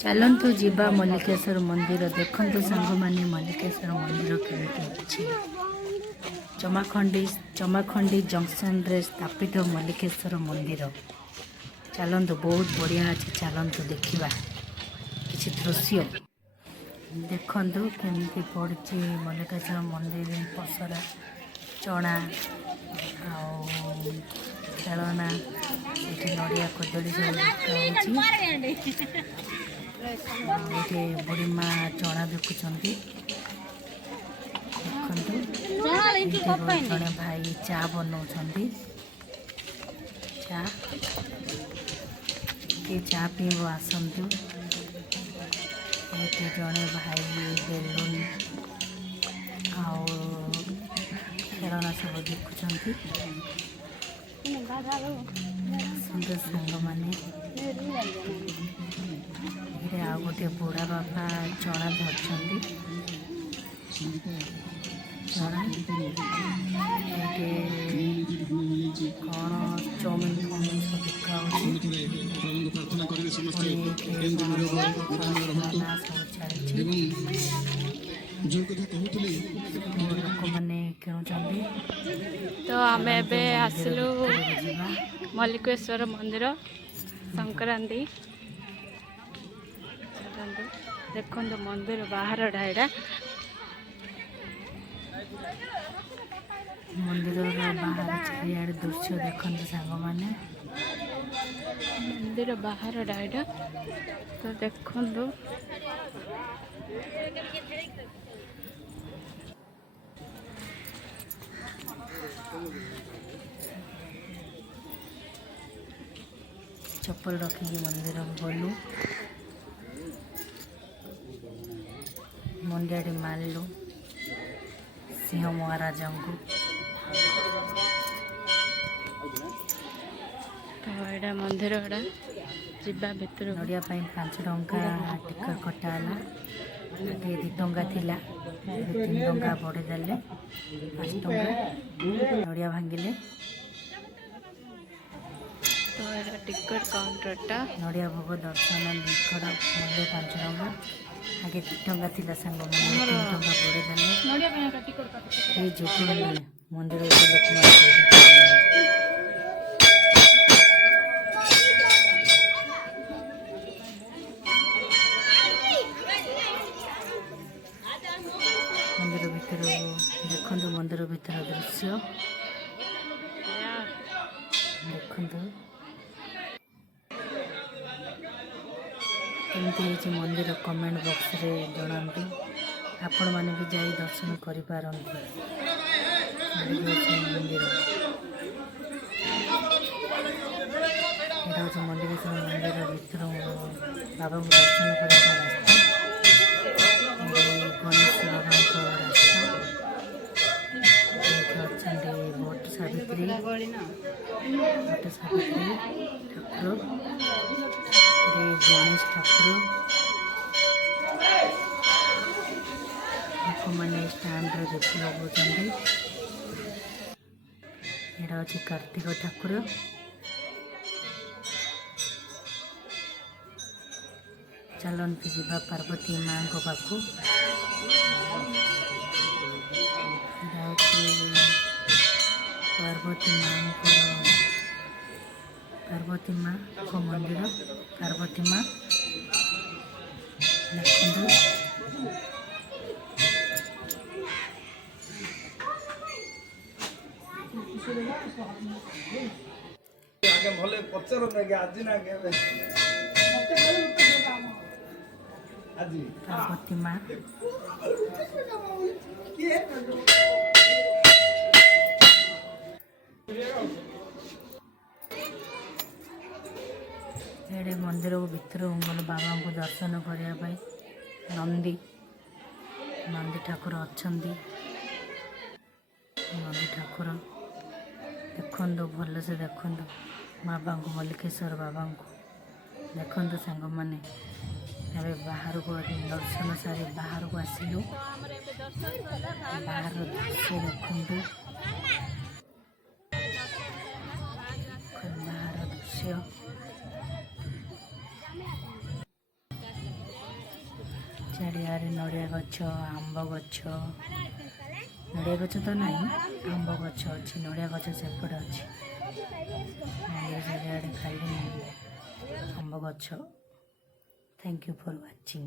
चलतु जीवा मल्लिकेश्वर मंदिर देखु सांग मैंने मल्लिकेश्वर मंदिर केमती अच्छी चमाखंडी जंक्शन रे स्थापित मल्लिकेश्वर मंदिर चलतु बहुत बढ़िया अच्छे चलतु देखा किसी दृश्य देखु केमती पड़ी मल्लिकेश्वर मंदिर पसरा चना खेलना ये नड़िया कदली सब ये बुढ़ी माँ चना बिकुंट देखते जड़े भाई चा बनाऊँ चा किए चा पीब आसतु ये जड़े भाई बेलून खेलना सब बिकुंट सुंदर सांग मैंने आ गोटे बुढ़ा बापा चना धरती चना कौन चाउमिन फाउमिन सब बिका लोक मैंने किणुंट तो आम ए आसलु मल्लिकेश्वर मंदिर संक्रांति देखो मंदिर बाहर डायरा मंदिर बाहर चारिआडे दृश्य देखते सांग मैंने मंदिर बाहर डायरा तो देखो चप्पल रखिकी मंदिर गलु मंडियाटी मारिलु सिंह महाराज को तो यहाँ मंदिर गड़ा जीवा भितर नड़िया 5 टंका टिकट कटाला आगे 2 टंका थिला 3 टंका बढ़ेदेले 5 टंका नड़िया भांगिले तो यहाँ टिकट काउंटरटा नड़िया भोग दर्शन निकट मूल्य 5 टंका आगे 2 टंका थिला सांग 3 टंका बढ़ेदेले ये जो मंदिर लोक मंदिर भीतर देखु मंदिर भीतर दृश्य देखु कमी मंदिर कमेंट बॉक्स रे जनातु आपण मैंने भी जाई दर्शन कर मंदिर यहाँ मल्लिकेश्वर मंदिर भीतर बाबा को दर्शन करने रास्ता गणेश बाबा रास्ता अच्छा भट्ट सावित्री ठाकुर गणेश ठाकुर लोक मैंने स्टैंड देख लगे यहाँ अच्छे कार्तिक ठाकुर चलती जीवा पार्वती माँ को पाखु पार्वती माँ को मंदिर पार्वती माँ देखो आगे भले पचर आज ना पार्वती माँ एडे मंदिर भीतर गल बाबा को दर्शन करने नंदी नंदी ठाकुर अच्छा नंदी ठाकुर देखु भल से देखु बाबा को मल्लिकेश्वर बाबा को देखु सांग मैंने बाहर को दर्शन सारी बाहर को आसिलु बाहर दृश्य देखु बाहर दृश्य ଚାରିଆଡ଼େ ନଡ଼ିଆ ଗଛ, ଆମ୍ବ ଗଛ, ନଡ଼ିଆ ଗଛ ତ ନାହିଁ, ଆମ୍ବ ଗଛ ଅଛି, ନଡ଼ିଆ ଗଛ ସେପଟେ ଅଛି। ମନ୍ଦିର ଚାରିଆଡ଼େ ଖାଲି ଆମ୍ବ ଗଛ। Thank you for watching.